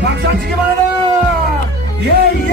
박수 치기 바라다. 예, 예.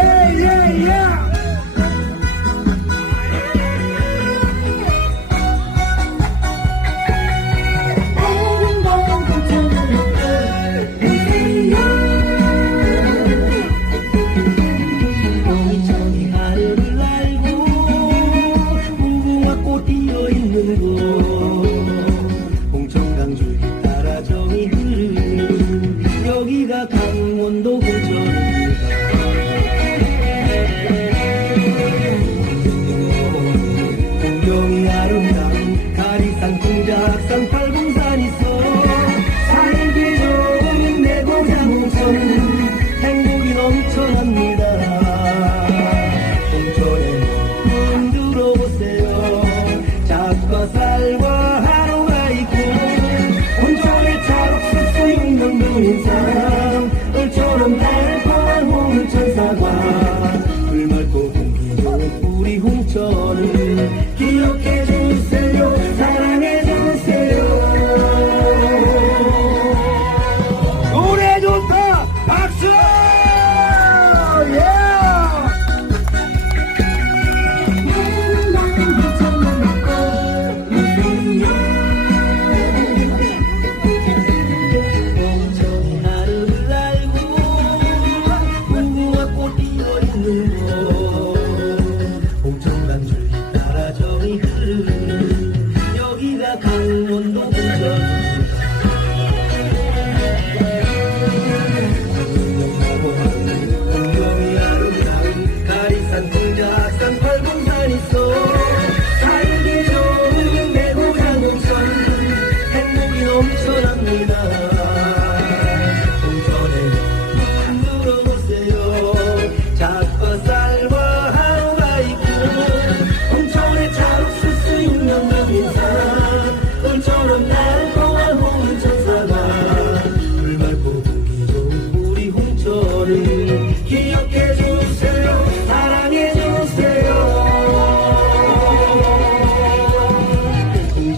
기억해 주세요. 사랑해 주세요.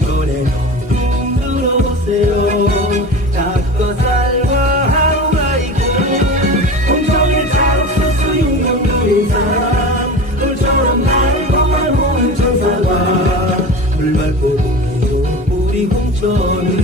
노래로 불러보세요. 닭거살과 하루아이고 공정의 자옥소스 육년두인 사람 돌처럼 날고만 모은 천사가 물밟고 공기로 뿌리 공천을